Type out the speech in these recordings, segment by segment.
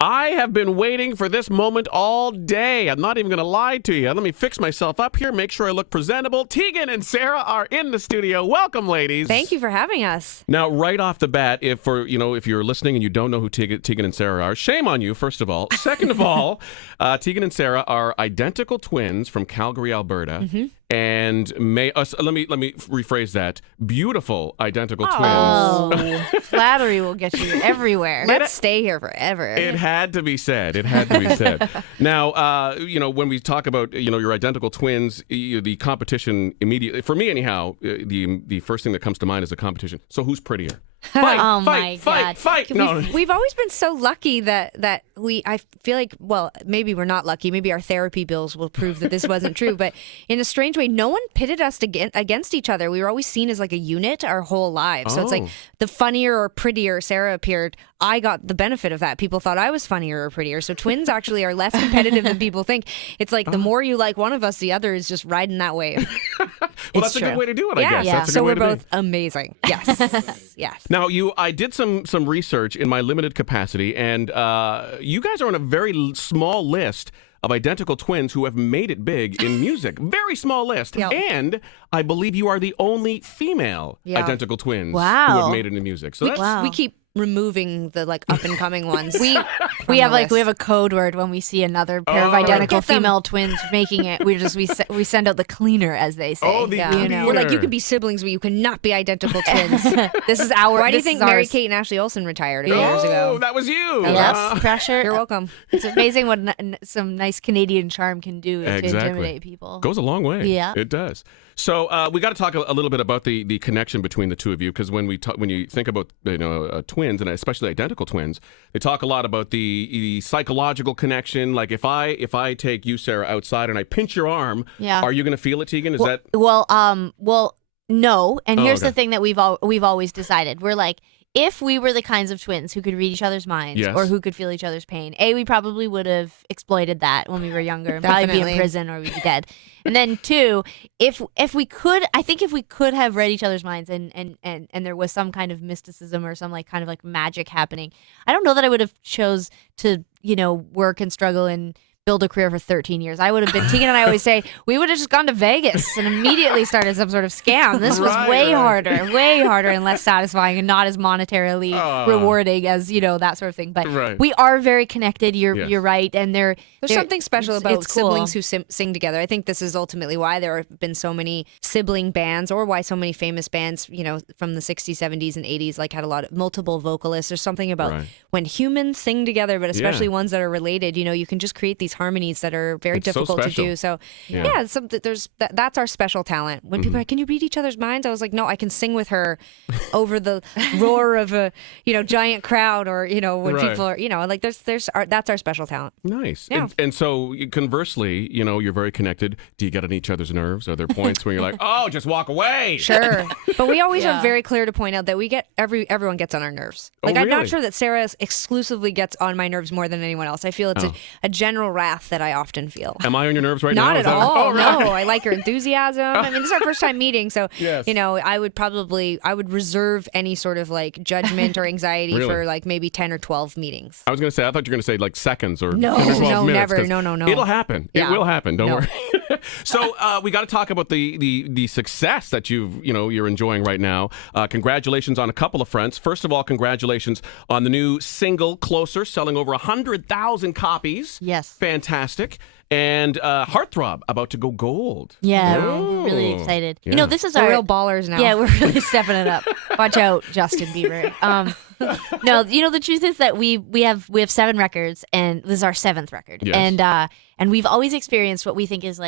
I have been waiting for this moment all day. I'm not even going to lie to you. Let me fix myself up here, make sure I look presentable. Tegan and Sara are in the studio. Welcome, ladies. Thank you for having us. Now, right off the bat, if you're listening and you don't know who Tegan and Sara are, shame on you, first of all. Second of all, Tegan and Sara are identical twins from Calgary, Alberta. Mm-hmm. And let me rephrase that. Beautiful identical twins. Oh, flattery will get you everywhere. Let's stay here forever. It had to be said. Now, when we talk about, your identical twins, the competition immediately, for me anyhow, the first thing that comes to mind is a competition. So who's prettier? Fight. No. We've always been so lucky that I feel like, well, maybe we're not lucky. Maybe our therapy bills will prove that this wasn't true. But in a strange way, no one pitted us against each other. We were always seen as like a unit our whole lives. So it's like the funnier or prettier Sara appeared, I got the benefit of that. People thought I was funnier or prettier. So twins actually are less competitive than people think. It's like the more you like one of us, the other is just riding that wave. Well, that's true. A good way to do it, I guess. Yeah. That's a so good way we're to both amazing. Yes. Yes. Now, I did some research in my limited capacity, and you guys are on a very small list of identical twins who have made it big in music. Very small list. Yep. And I believe you are the only female identical twins who have made it in music. So we keep removing the up and coming ones. We have a code word when we see another pair of identical female twins making it. We send out the cleaner, as they say. Oh, the cleaner. We're like, you could be siblings, but you cannot be identical twins. This is our. Why do you think Mary-Kate and Ashley Olsen retired a few years ago? Oh, that was you. Yes, pressure. You're welcome. It's amazing what some nice Canadian charm can do to intimidate people. Goes a long way. Yeah, it does. So we got to talk a little bit about the connection between the two of you, because when you think about twins, and especially identical twins, they talk a lot about the psychological connection. Like if I take you, Sara, outside and I pinch your arm, are you going to feel it, Tegan? Is that no. And here's the thing that we've always decided. We're like, if we were the kinds of twins who could read each other's minds or who could feel each other's pain, we probably would have exploited that when we were younger and probably be in prison or we'd be dead. And then two, if we could have read each other's minds and there was some kind of mysticism or some kind of magic happening, I don't know that I would have chose to, work and struggle and build a career for 13 years. I would have been, Tegan and I always say, we would have just gone to Vegas and immediately started some sort of scam. This was way harder and less satisfying and not as monetarily rewarding as, that sort of thing. But we are very connected. You're right. And there's something special about siblings who sing together. I think this is ultimately why there have been so many sibling bands, or why so many famous bands, from the 60s, 70s, and 80s, had a lot of multiple vocalists. There's something about when humans sing together, but especially ones that are related, you can just create these harmonies that are very difficult to do. So that's our special talent. When people are like, can you read each other's minds? I was like, no, I can sing with her over the roar of a giant crowd, or when people are that's our special talent. Nice. Yeah. And so conversely, you're very connected. Do you get on each other's nerves? Are there points where you're like, oh, just walk away? Sure. But we always are very clear to point out that we get everyone gets on our nerves. I'm not sure that Sara exclusively gets on my nerves more than anyone else. I feel it's a general wrath that I often feel. Am I on your nerves right now? Not at all. No, I like your enthusiasm. I mean, this is our first time meeting, so I would reserve any sort of judgment or anxiety for maybe 10 or 12 meetings. I was going to say, I thought you were going to say seconds or 12 minutes. Never. No. It'll happen. It will happen. Don't worry. So we got to talk about the success that you're enjoying right now. Congratulations on a couple of fronts. First of all, congratulations on the new single "Closer," selling over 100,000 copies. Yes, fantastic. And Heartthrob about to go gold. Yeah, we're really excited. Yeah. This is we're real ballers now. Yeah, we're really stepping it up. Watch out, Justin Bieber. No, the truth is that we have 7 records, and this is our 7th record. Yes. And we've always experienced what we think is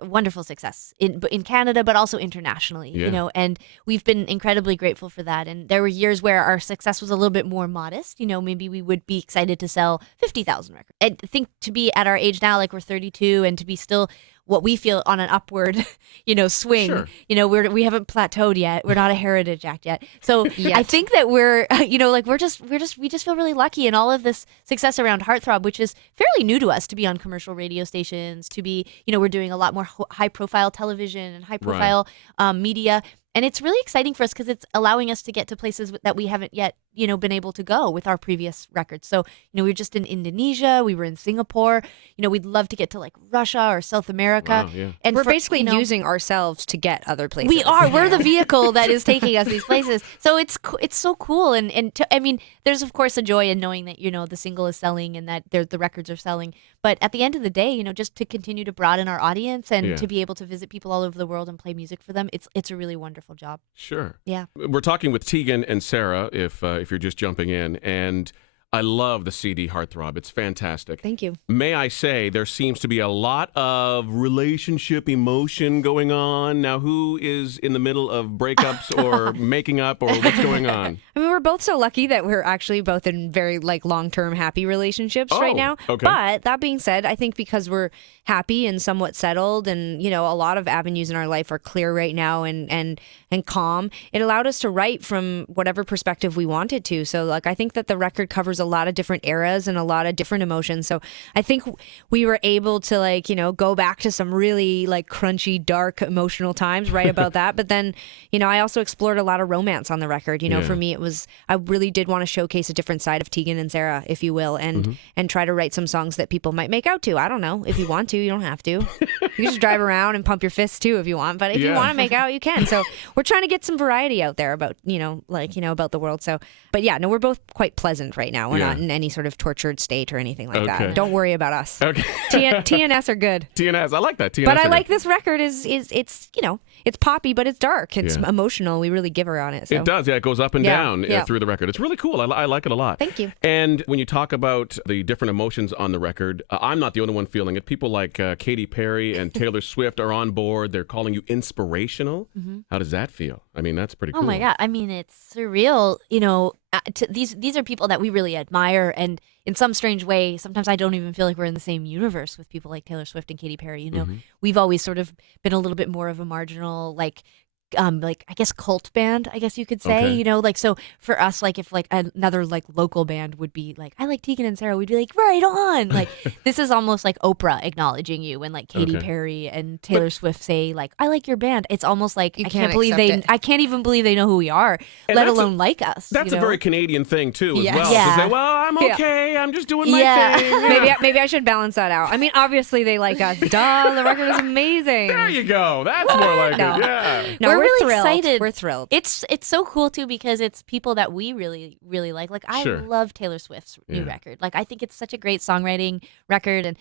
wonderful success in Canada, but also internationally. And we've been incredibly grateful for that. And there were years where our success was a little bit more modest. Maybe we would be excited to sell 50,000 records. I think to be at our age now, we're 32, and to be still what we feel on an upward, swing. Sure. We haven't plateaued yet. We're not a heritage act yet. So I think that we're, we just feel really lucky, and all of this success around Heartthrob, which is fairly new to us, to be on commercial radio stations, to be, we're doing a lot more high profile television and high profile media. And it's really exciting for us because it's allowing us to get to places that we haven't yet, been able to go with our previous records. So, we were just in Indonesia, we were in Singapore, we'd love to get to like Russia or South America. Wow, yeah. And we're basically using ourselves to get other places. We are. We're the vehicle that is taking us these places. So it's so cool. I mean, there's of course a joy in knowing that, the single is selling and that the records are selling. But at the end of the day, just to continue to broaden our audience and to be able to visit people all over the world and play music for them, it's a really wonderful job. Sure. Yeah. We're talking with Tegan and Sara, if you're just jumping in, and I love the CD Heartthrob. It's fantastic. Thank you. May I say, there seems to be a lot of relationship emotion going on. Now, who is in the middle of breakups or making up, or what's going on? I mean, we're both so lucky that we're actually both in very long-term happy relationships right now. Okay. But that being said, I think because we're happy and somewhat settled and, a lot of avenues in our life are clear right now and calm, it allowed us to write from whatever perspective we wanted to. So I think that the record covers a lot of different eras and a lot of different emotions. So I think we were able to go back to some really crunchy, dark, emotional times, write about that. But then, I also explored a lot of romance on the record. For me, I really did want to showcase a different side of Tegan and Sara, if you will, and try to write some songs that people might make out to. I don't know. If you want to, you don't have to. You can just drive around and pump your fists too if you want. But if you want to make out, you can. So we're trying to get some variety out there about, about the world. So, but yeah, no, we're both quite pleasant right now. We're not in any sort of tortured state or anything like that. Don't worry about us. Okay. TNS are good. TNS, I like that. TNS but I like this record is it's poppy, but it's dark. It's emotional. We really give her on it. So. It does. Yeah, it goes up and down through the record. It's really cool. I like it a lot. Thank you. And when you talk about the different emotions on the record, I'm not the only one feeling it. People like Katy Perry and Taylor Swift are on board. They're calling you inspirational. How does that feel? I mean, that's pretty cool. Oh my God. I mean, it's surreal. These are people that we really admire, and in some strange way, sometimes I don't even feel like we're in the same universe with people like Taylor Swift and Katy Perry. We've always sort of been a little bit more of a marginal, I guess cult band, I guess you could say, so for us, if another local band would be I like Tegan and Sara, we'd be right on. This is almost like Oprah acknowledging you when Katy Perry and Taylor Swift say I like your band. It's almost like I can't even believe they know who we are, and let alone like us. That's a very Canadian thing too, as well. Yeah. To say, well, I'm okay. I'm just doing my thing. Maybe I should balance that out. I mean, obviously they like us. Duh, the record is amazing. There you go. That's more like it. Yeah. No, we're really thrilled. excited. We're thrilled. It's so cool too because it's people that we really, really like. I love Taylor Swift's new record. I think it's such a great songwriting record, and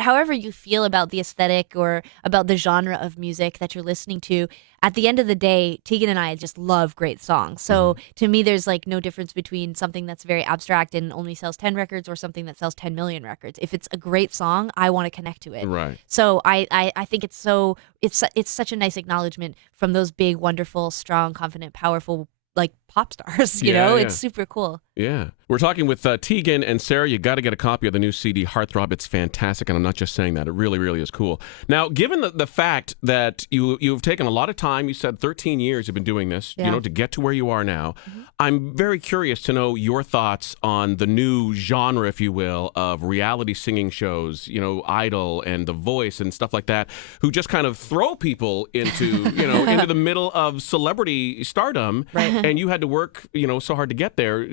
however you feel about the aesthetic or about the genre of music that you're listening to, at the end of the day, Tegan and I just love great songs. So to me, there's no difference between something that's very abstract and only sells 10 records or something that sells 10 million records. If it's a great song, I want to connect to it. Right. So I think it's such a nice acknowledgement from those big, wonderful, strong, confident, powerful pop stars. It's super cool. Yeah. We're talking with Tegan and Sara. You got to get a copy of the new CD, Heartthrob. It's fantastic, and I'm not just saying that. It really, really is cool. Now, given the fact that you've taken a lot of time, you said 13 years you've been doing this, to get to where you are now, I'm very curious to know your thoughts on the new genre, if you will, of reality singing shows, Idol and The Voice and stuff like that, who just kind of throw people into, into the middle of celebrity stardom, and you had to work, so hard to get there.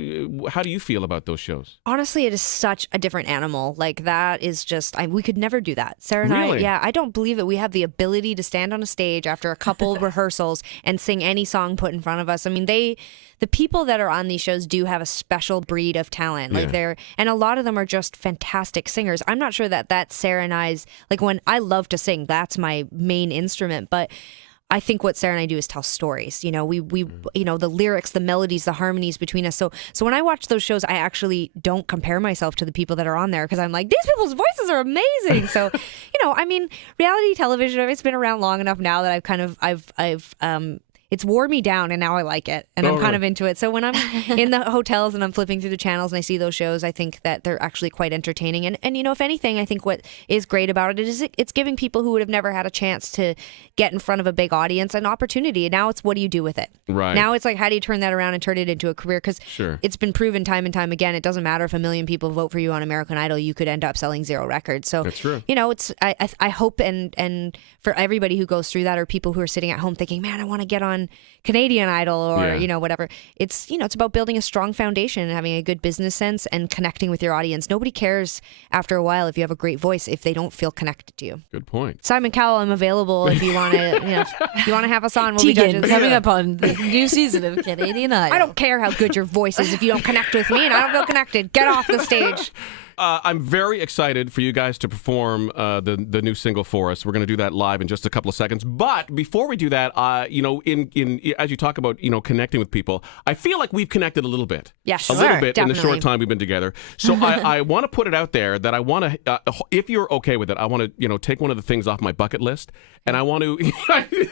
How do you feel about those shows? Honestly, it is such a different animal. That is just, we could never do that. Sarah and I don't believe that we have the ability to stand on a stage after a couple rehearsals and sing any song put in front of us. I mean, the people that are on these shows do have a special breed of talent. And a lot of them are just fantastic singers. I'm not sure that that's Sarah and I's, when I love to sing, that's my main instrument, but I think what Sara and I do is tell stories. We the lyrics, the melodies, the harmonies between us. So when I watch those shows, I actually don't compare myself to the people that are on there because I'm like, these people's voices are amazing. So, reality television, it's been around long enough now that I've it's wore me down and now I like it and I'm kind of into it. So when I'm in the hotels and I'm flipping through the channels and I see those shows, I think that they're actually quite entertaining. And if anything, I think what is great about it is it's giving people who would have never had a chance to get in front of a big audience an opportunity. And now it's, what do you do with it? Right. Now it's how do you turn that around and turn it into a career? Because it's been proven time and time again, it doesn't matter if 1 million people vote for you on American Idol, you could end up selling 0 records. So that's true. It's I hope and for everybody who goes through that, or people who are sitting at home thinking, man, I want to get on on Canadian Idol or, whatever. It's, it's about building a strong foundation and having a good business sense and connecting with your audience. Nobody cares after a while if you have a great voice if they don't feel connected to you. Good point. Simon Cowell, I'm available if you want to, if you want to have us on. We'll be Tegan, judges. coming up on the new season of Canadian Idol. I don't care how good your voice is if you don't connect with me and I don't feel connected. Get off the stage. I'm very excited for you guys to perform the new single for us. We're going to do that live in just a couple of seconds. But before we do that, in as you talk about connecting with people, I feel like we've connected a little bit. Yes, a little bit definitely. in the short time we've been together. So I want to put it out there that I want to, if you're okay with it, I want to take one of the things off my bucket list, and I want to.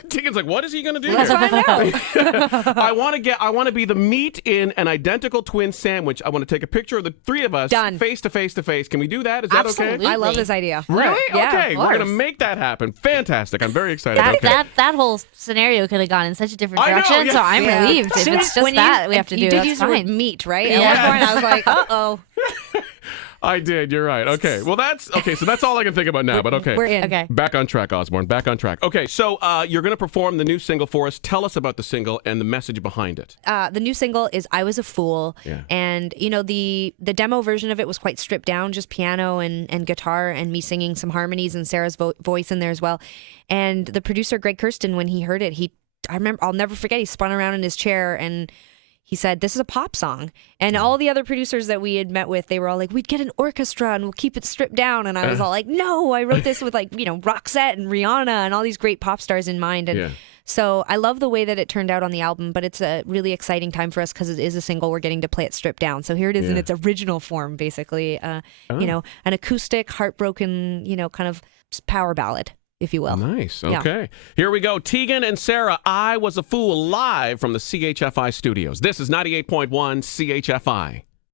Tegan's like, what is he going to do? Let's find out. I want to be the meat in an identical twin sandwich. I want to take a picture of the three of us, Done. face to face. Can we do that? Is that Absolutely. okay? I love this idea. Really? Yeah, okay, of we're gonna course. make that happen. Fantastic! I'm very excited. That whole scenario could have gone in such a different I know, direction. yeah. So I'm Yeah. relieved if it's just that we have to do. You did That's use the word fine. meat, right? Yeah. At one point, I was like, uh-oh. I did. You're right. Okay. Well, that's okay. So that's all I can think about now. But okay. We're in. Okay. Back on track, Osborne. Back on track. Okay. So you're going to perform the new single for us. Tell us about the single and the message behind it. The new single is "I Was a Fool," Yeah. and the demo version of it was quite stripped down, just piano and guitar, and me singing some harmonies and Sarah's voice in there as well. And the producer Greg Kirsten, when he heard it, I'll never forget. He spun around in his chair and he said, "This is a pop song." And all the other producers that we had met with, they were all like, "We'd get an orchestra and we'll keep it stripped down." And I was all like, "No, I wrote this with Roxette and Rihanna and all these great pop stars in mind." And so I love the way that it turned out on the album, but it's a really exciting time for us because it is a single. We're getting to play it stripped down. So here it is in its original form, basically. An acoustic, heartbroken, kind of power ballad, if you will. Nice. Yeah. Okay. Here we go. Tegan and Sara, "I Was a Fool," live from the CHFI studios. This is 98.1 CHFI.